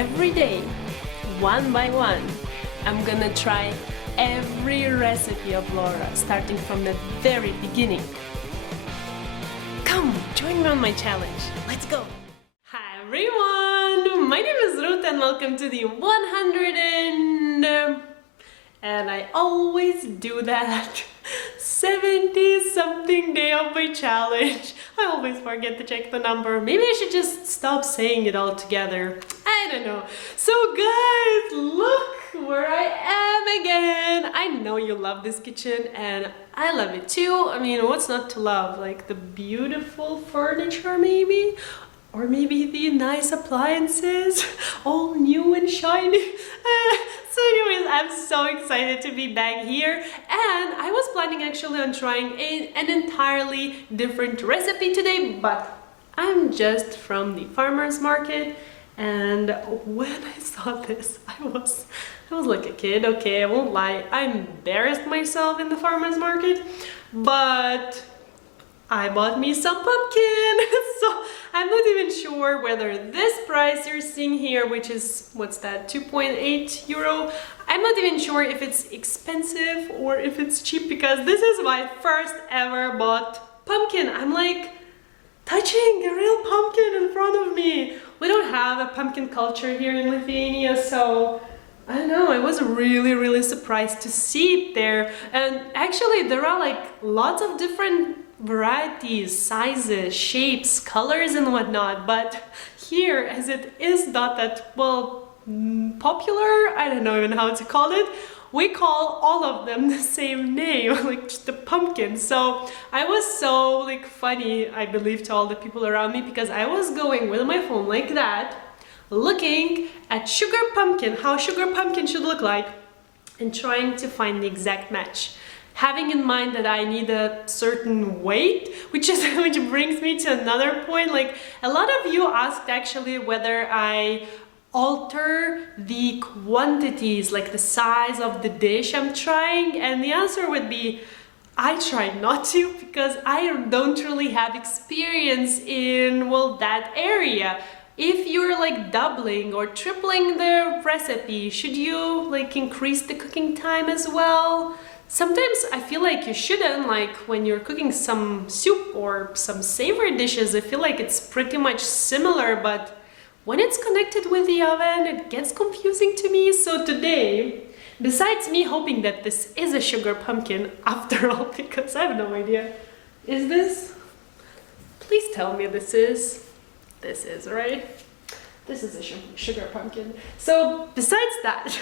every day, one by one, I'm gonna try every recipe of Laura, starting from the very beginning. Come, join me on my challenge. Let's go! Hi everyone! My name is Ruta and welcome to the 100 and I always do that 70 something day of my challenge. I always forget to check the number. Maybe I should just stop saying it altogether. I don't know. So guys, look where I am again. I know you love this kitchen and I love it too. I mean, what's not to love? Like the beautiful furniture maybe? Or maybe the nice appliances, all new and shiny. So anyways, I'm so excited to be back here, and I was planning actually on trying an entirely different recipe today, but I'm just from the farmer's market, and when I saw this, I was like a kid, okay, I won't lie, I embarrassed myself in the farmer's market, but I bought me some pumpkin. So I'm not even sure whether this price you're seeing here, which is, what's that, 2.8 euro, I'm not even sure if it's expensive or if it's cheap, because this is my first ever bought pumpkin. I'm like touching a real pumpkin in front of me. We don't have a pumpkin culture here in Lithuania, so I don't know, I was really surprised to see it there. And actually there are like lots of different varieties, sizes, shapes, colors and whatnot, but here, as it is not that, well, popular, I don't know even how to call it, we call all of them the same name, like just the pumpkin. So I was so like funny, I believe, to all the people around me, because I was going with my phone like that, looking at sugar pumpkin, how sugar pumpkin should look like, and trying to find the exact match. Having in mind that I need a certain weight, which brings me to another point. Like, a lot of you asked actually whether I alter the quantities, like the size of the dish I'm trying, and the answer would be I try not to, because I don't really have experience in, well, that area. If you're like doubling or tripling the recipe, should you like increase the cooking time as well? Sometimes I feel like you shouldn't, like when you're cooking some soup or some savory dishes, I feel like it's pretty much similar, but when it's connected with the oven, it gets confusing to me. So today, besides me hoping that this is a sugar pumpkin after all, because I have no idea, is this? Please tell me this is, right? This is a sugar pumpkin. So besides that,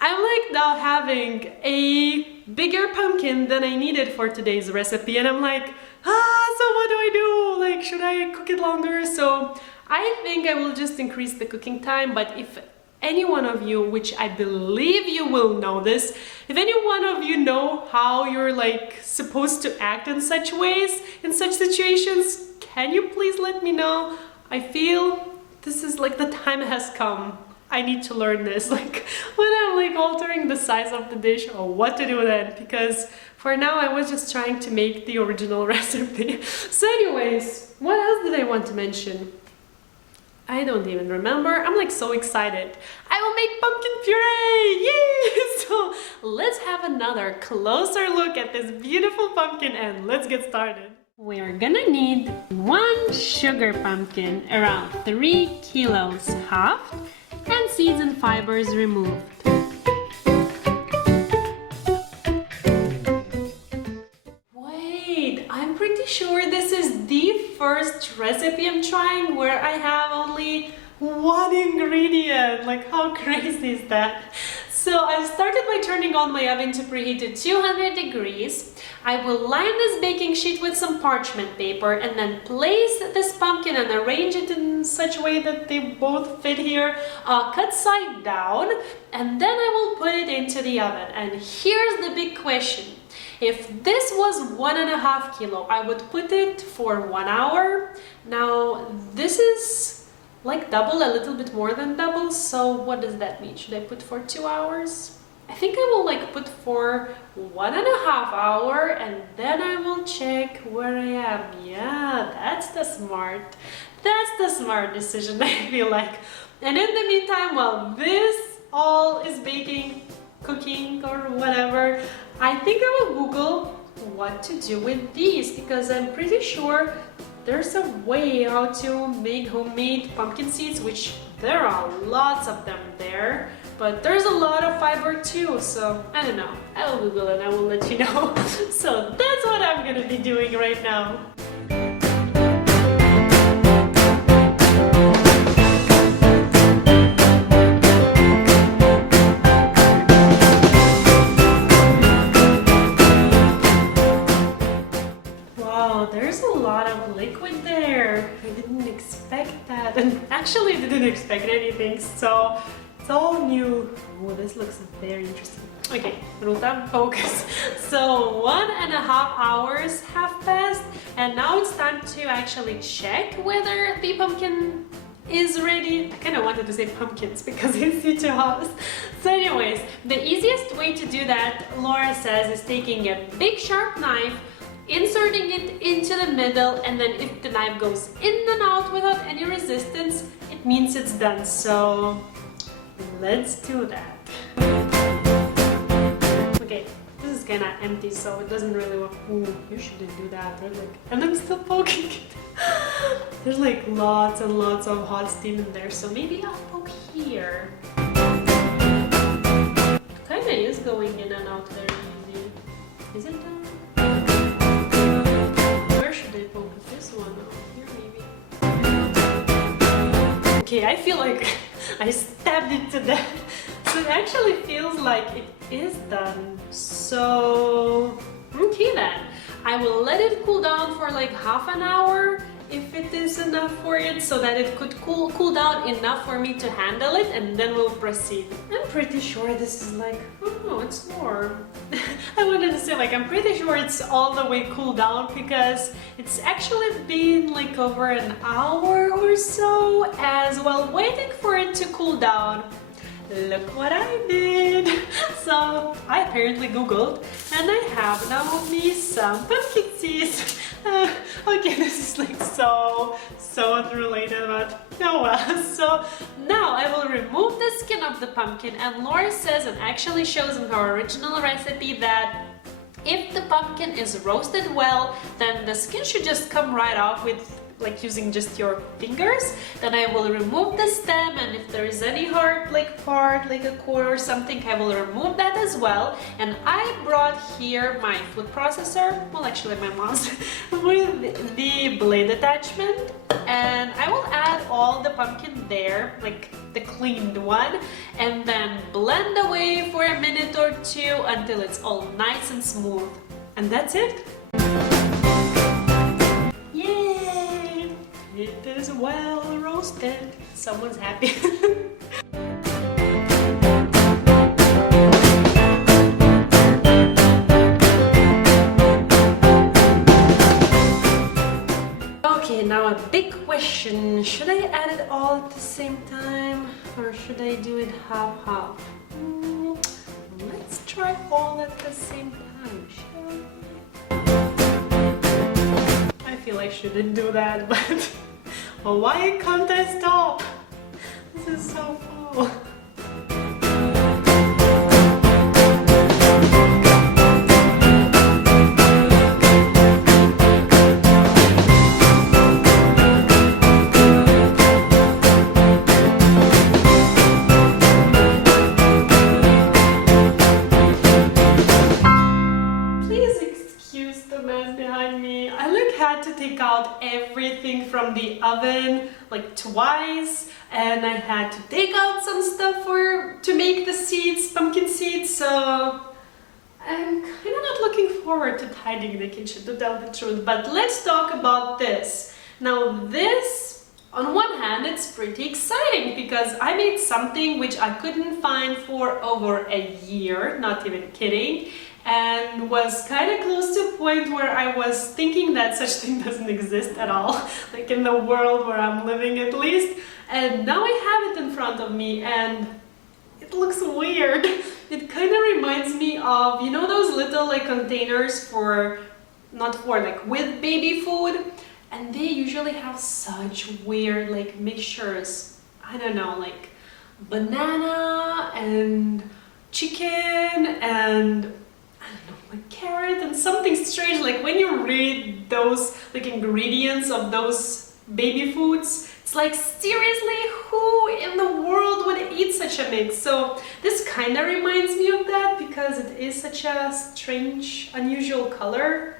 I'm like now having a bigger pumpkin than I needed for today's recipe, and I'm like, so what do I do? Like, should I cook it longer? So I think I will just increase the cooking time. But if any one of you, which I believe you will know this, if any one of you know how you're like supposed to act in such ways, in such situations, can you please let me know? I feel this is like the time has come. I need to learn this, like when I'm like altering the size of the dish or what to do then, because for now I was just trying to make the original recipe. So anyways, what else did I want to mention? I don't even remember. I'm like so excited. I will make pumpkin puree! Yay! So let's have another closer look at this beautiful pumpkin and let's get started. We're gonna need 1 sugar pumpkin, around 3 kilos, halved, and seeds and fibers removed. Wait, I'm pretty sure this is the first recipe I'm trying where I have only 1 ingredient. Like, how crazy is that? So I started by turning on my oven to preheat to 200 degrees. I will line this baking sheet with some parchment paper and then place this pumpkin and arrange it in such a way that they both fit here, cut side down, and then I will put it into the oven. And here's the big question. If this was 1.5 kilo, I would put it for 1 hour. Now this is like double, a little bit more than double, so what does that mean? Should I put for 2 hours? I think I will like put for 1.5 hours and then I will check where I am. Yeah, that's the smart decision, I feel like. And in the meantime, while this all is baking, cooking or whatever, I think I will Google what to do with these, because I'm pretty sure there's a way how to make homemade pumpkin seeds, which there are lots of them there, but there's a lot of fiber too, so I don't know. I will Google and I will let you know. So that's what I'm gonna be doing right now. There's a lot of liquid there. I didn't expect that, and actually didn't expect anything, so it's all new. Oh, this looks very interesting. Okay, Ruta, focus. So 1.5 hours have passed, and now it's time to actually check whether the pumpkin is ready. I kind of wanted to say pumpkins because it's such a house. So anyways, the easiest way to do that, Laura says, is taking a big sharp knife, inserting it into the middle, and then if the knife goes in and out without any resistance, it means it's done. So let's do that. Okay, this is kind of empty, so it doesn't really work. Ooh, you shouldn't do that. And I'm still poking it. There's like lots and lots of hot steam in there, so maybe I'll poke here. It kind of is going in and out very easy. Is it done? This one over here, maybe. Okay, I feel like I stabbed it to death. So it actually feels like it is done. So, okay then. I will let it cool down for like half an hour if it is enough for it, so that it could cool down enough for me to handle it, and then we'll proceed. I'm pretty sure this is like, oh no, it's warm. I wanted to say like, I'm pretty sure it's all the way cooled down, because it's actually been like over an hour or so, as well waiting for it to cool down. Look what I did! So I apparently googled, and I have now me some pumpkin seeds. Okay, this is like so unrelated, but oh well. So now I will remove the skin of the pumpkin, and Laura says, and actually shows in her original recipe, that if the pumpkin is roasted well, then the skin should just come right off with like using just your fingers. Then I will remove the stem, and if there is any hard like part, like a core or something, I will remove that as well. And I brought here my food processor, well actually my mom's, with the blade attachment, and I will add all the pumpkin there, like the cleaned one, and then blend away for a minute or two until it's all nice and smooth. And that's it. It is well roasted. Someone's happy. Okay, now a big question. Should I add it all at the same time, or should I do it half-half? Let's try all at the same time, shall we? I feel I shouldn't do that, but well, why can't I stop? This is so full. Everything from the oven like twice, and I had to take out some stuff to make the seeds, pumpkin seeds, so I'm kind of not looking forward to tidying the kitchen, to tell the truth. But let's talk about this. Now this, on one hand, it's pretty exciting because I made something which I couldn't find for over a year, not even kidding, and was kind of close to a point where I was thinking that such thing doesn't exist at all, like in the world where I'm living at least. And now I have it in front of me, and it looks weird It kind of reminds me of, you know, those little like containers for, not for, like with baby food, and they usually have such weird like mixtures. I don't know, like banana and chicken and I don't know, like carrot and something strange. Like when you read those like ingredients of those baby foods, it's like, seriously, who in the world would eat such a mix? So this kind of reminds me of that because it is such a strange, unusual color.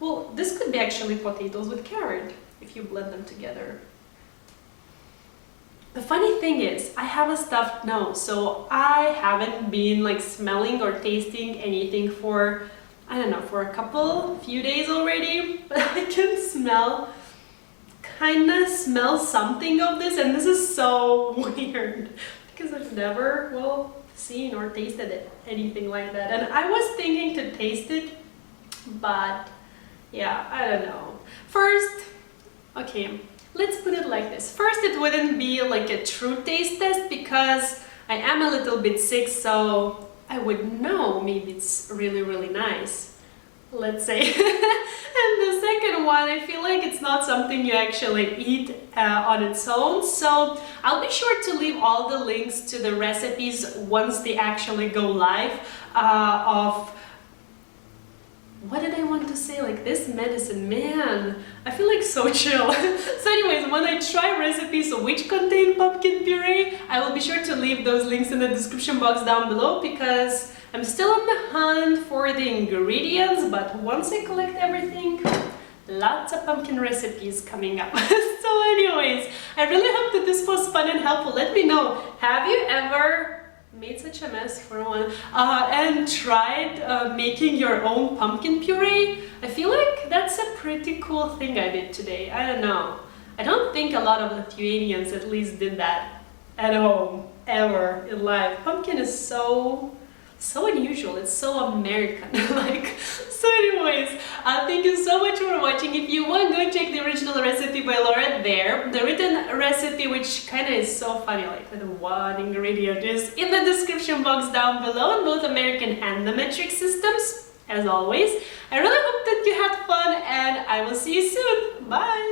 Well, this could be actually potatoes with carrot if you blend them together. The funny thing is, I have a stuffed nose, so I haven't been like smelling or tasting anything for, I don't know, for a few days already, but I can kinda smell something of this, and this is so weird because I've never, well, seen or tasted anything like that. And I was thinking to taste it, but yeah, I don't know. First, okay, let's put it like this. First, it wouldn't be like a true taste test because I am a little bit sick, so I would know maybe it's really, really nice, let's say. And the second one, I feel like it's not something you actually eat on its own, so I'll be sure to leave all the links to the recipes once they actually go live of, what did I want to say, like this medicine, man, I feel like so chill. So anyways, when I try recipes which contain pumpkin puree, I will be sure to leave those links in the description box down below because I'm still on the hunt for the ingredients, but once I collect everything, lots of pumpkin recipes coming up. So anyways, I really hope that this was fun and helpful. Let me know, have you ever made such a mess for one and tried making your own pumpkin puree? I feel like that's a pretty cool thing I did today. I don't know. I don't think a lot of Lithuanians at least did that at home ever in life. Pumpkin is so unusual. It's so American. Like, so anyways, thank you so much for watching. If you want, go check the original recipe by Laura there. The written recipe, which kind of is so funny, like with one ingredient, is in the description box down below in both American and the metric systems. As always, I really hope that you had fun and I will see you soon. Bye!